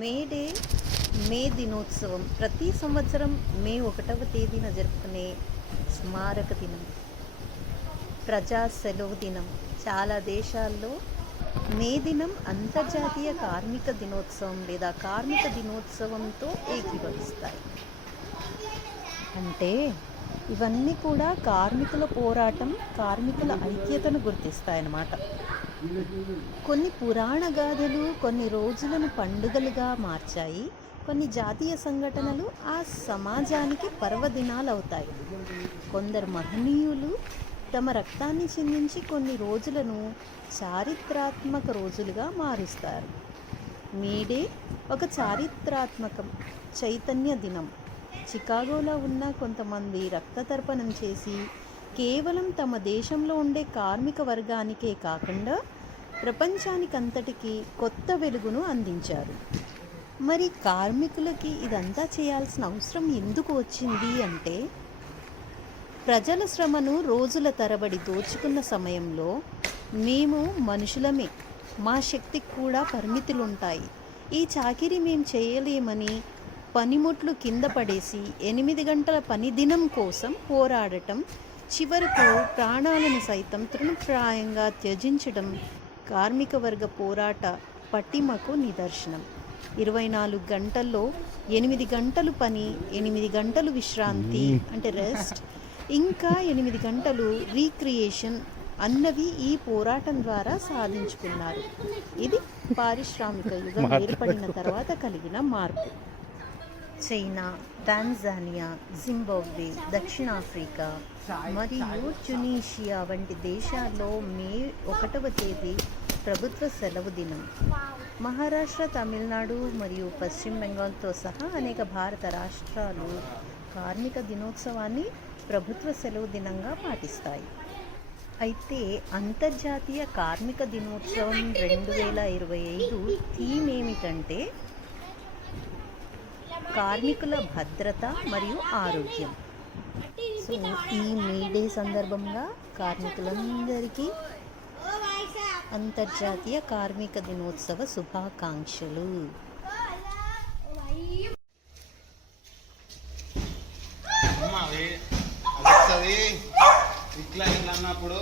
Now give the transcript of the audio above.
May Day May దినోత్సవం ప్రతి సంవత్సరం మే 1వ తేదీన జరుపుకునే స్మారక దినం, ప్రజా సెలవు దినం. చాలా దేశాల్లో మే దినం అంతర్జాతీయ కార్మిక దినోత్సవం లేదా కార్మిక దినోత్సవంతో ఏకీభవిస్తాయి. అంటే ఇవన్నీ కూడా కార్మికుల పోరాటం, కార్మికుల ఐక్యతను గుర్తిస్తాయన్నమాట. కొన్ని పురాణ గాథలు కొన్ని రోజులను పండుగలుగా మార్చాయి. కొన్ని జాతీయ సంఘటనలు ఆ సమాజానికి పర్వదినాలు అవుతాయి. కొందరు మహనీయులు తమ రక్తాన్ని చిందించి కొన్ని రోజులను చారిత్రాత్మక రోజులుగా మారుస్తారు. మేడే ఒక చారిత్రాత్మకం చైతన్య దినం. చికాగోలో ఉన్న కొంతమంది రక్తతర్పణం చేసి కేవలం తమ దేశంలో ఉండే కార్మిక వర్గానికే కాకుండా ప్రపంచానికంతటికీ కొత్త వెలుగును అందించారు. మరి కార్మికులకి ఇదంతా చేయాల్సిన అవసరం ఎందుకు వచ్చింది అంటే, ప్రజల శ్రమను రోజుల తరబడి దోచుకున్న సమయంలో మేము మనుషులమే, మా శక్తికి కూడా పరిమితులుంటాయి, ఈ చాకిరీ మేము చేయలేమని పనిముట్లు కింద పడేసి 8 గంటల పని దినం కోసం పోరాడటం, చివరకు ప్రాణాలను సైతం తృణప్రాయంగా త్యజించడం కార్మిక వర్గ పోరాట పటిమకు నిదర్శనం. 24 గంటల్లో 8 గంటలు పని, 8 గంటలు విశ్రాంతి అంటే రెస్ట్, ఇంకా 8 గంటలు రీక్రియేషన్ అన్నవి ఈ పోరాటం ద్వారా సాధించుకున్నారు. ఇది పారిశ్రామిక యుగం ఏర్పడిన తర్వాత కలిగిన మార్పు. చైనా, టాంజానియా, జింబాబ్వే, దక్షిణాఫ్రికా మరియు ట్యునీషియా వంటి దేశాల్లో మే 1వ తేదీ ప్రభుత్వ సెలవు దినం. మహారాష్ట్ర, తమిళనాడు మరియు పశ్చిమ బెంగాల్తో సహా అనేక భారత రాష్ట్రాలు కార్మిక దినోత్సవాన్ని ప్రభుత్వ సెలవు దినంగా పాటిస్తాయి. అయితే అంతర్జాతీయ కార్మిక దినోత్సవం 2025 థీమ్ ఏమిటంటే కార్మికుల భద్రత మరియు ఆరోగ్యం. సో ఈ మే డే సందర్భంగా కార్మికులందరికీ అంతర్జాతీయ కార్మిక దినోత్సవ శుభాకాంక్షలు. ఇట్లా అన్నప్పుడు